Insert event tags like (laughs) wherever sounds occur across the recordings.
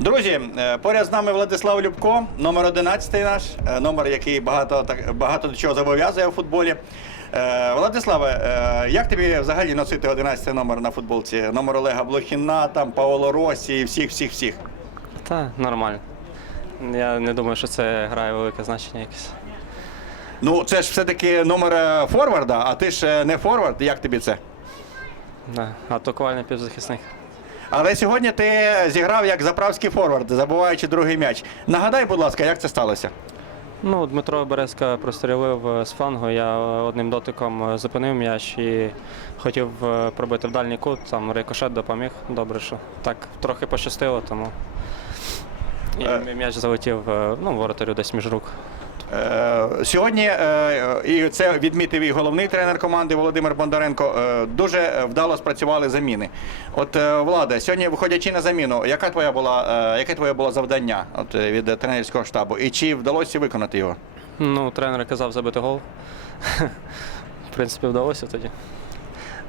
Друзі, е, поряд з нами Владислав Любко, номер 11 наш, е, номер, який багато, так- багато до чого зобов'язує у футболі. Е, Владиславе, як тобі взагалі носити 11 номер на футболці? Номер Олега Блохіна, там Паоло Росі і всіх, всіх, всіх. Та нормально. Я не думаю, що це грає велике значення якесь. Ну, це ж все-таки номер е, форварда, а ти ж е, не форвард. Як тобі це? Да. Атакувальний півзахисник. Але сьогодні ти зіграв як заправський форвард, забуваючи другий м'яч. Нагадай, будь ласка, як це сталося? Ну, Дмитро Березка прострілив е, з флангу. Я одним дотиком зупинив м'яч і хотів пробити в дальній кут. Там рикошет допоміг. Добре, що так трохи пощастило, тому і м'яч залетів ну, воротарю десь між рук. Е, Сьогодні, е, і це відмітив і головний тренер команди Володимир Бондаренко, е, дуже вдало спрацювали заміни. От Влада, сьогодні виходячи на заміну, яка твоя була, яке твоє було завдання от, від тренерського штабу? І чи вдалося виконати його? Ну, тренер казав забити гол. (laughs) В принципі, вдалося тоді.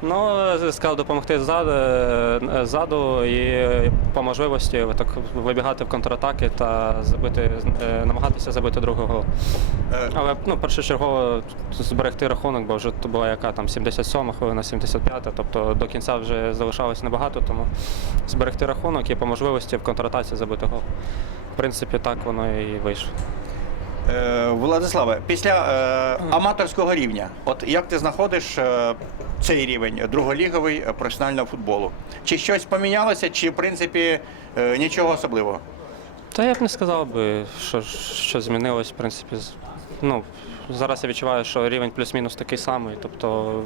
Ну, сказав допомогти ззаду, е, ззаду і по можливості так вибігати в контратаки та забити, е, намагатися забити другий гол. Е, Але ну, першочергово зберегти рахунок, бо вже була яка там 77 хвилина, 75, тобто до кінця вже залишалось небагато, тому зберегти рахунок і по можливості в контратаці забити гол. В принципі, так воно і вийшло. Е, Владиславе, після е, аматорського рівня, от як ти знаходиш е, цей рівень друголіговий е, професіонального футболу? Чи щось помінялося, чи в принципі е, нічого особливого? Та я б не сказав би, що, що змінилось, в принципі. Ну, зараз я відчуваю, що рівень плюс-мінус такий самий. Тобто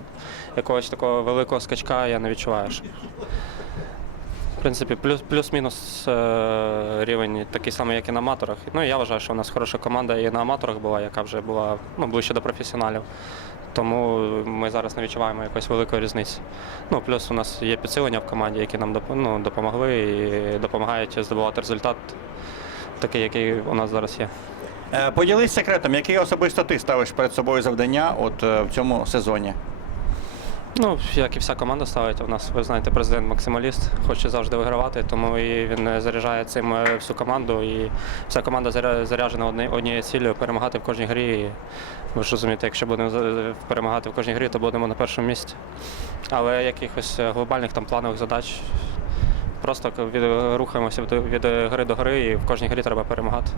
якогось такого великого скачка я не відчуваю. Що... Принципі, плюс, плюс-мінус е, рівень такий самий, як і на аматорах. Ну, я вважаю, що у нас хороша команда і на аматорах була, яка вже була ну, ближче до професіоналів. Тому ми зараз не відчуваємо якоїсь великої різниці. Ну, плюс у нас є підсилення в команді, які нам ну, допомогли і допомагають здобувати результат такий, який у нас зараз є. Е, Поділись секретом, який особисто ти ставиш перед собою завдання от е, в цьому сезоні? Ну, як і вся команда ставить, у нас, ви знаєте, президент максималіст, хоче завжди вигравати, тому і він е, заряджає цим е, всю команду. І вся команда заря- заряджена однією цілею перемагати в кожній грі. І ви ж розумієте, якщо будемо перемагати в кожній грі, то будемо на першому місці. Але якихось е, глобальних там планових задач. Просто рухаємося від гри до гри, і в кожній грі треба перемагати.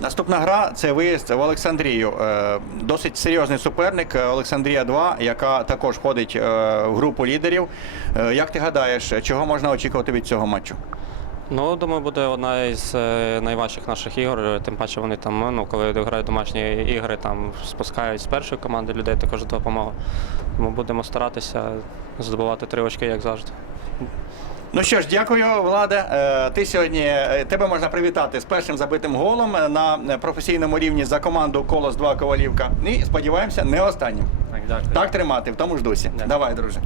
Наступна гра це виїзд в Олександрію. Е, Досить серйозний суперник е, Олександрія 2, яка також входить е, в групу лідерів. Як ти гадаєш, чого можна очікувати від цього матчу? Ну, думаю, буде одна із найважчих наших ігор. Тим паче вони там, ну, коли грають домашні ігри, там спускають з першої команди людей також допомогу. Тому будемо старатися здобувати три очки, як завжди. Ну що ж, дякую, Влада. Е, Ти сьогодні е, тебе можна привітати з першим забитим голом е, на професійному рівні за команду Колос 2 Ковалівка. І сподіваємося, не останнім. Так. Так тримати в тому ж дусі. Дякую. Давай, друже.